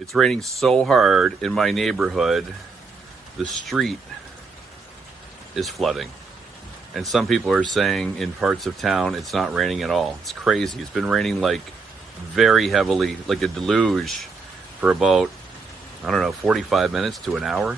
It's raining so hard in my neighborhood, the street is flooding. And some people are saying in parts of town it's not raining at all. It's crazy. It's been raining like very heavily, like a deluge, for about, I don't know, 45 minutes to an hour.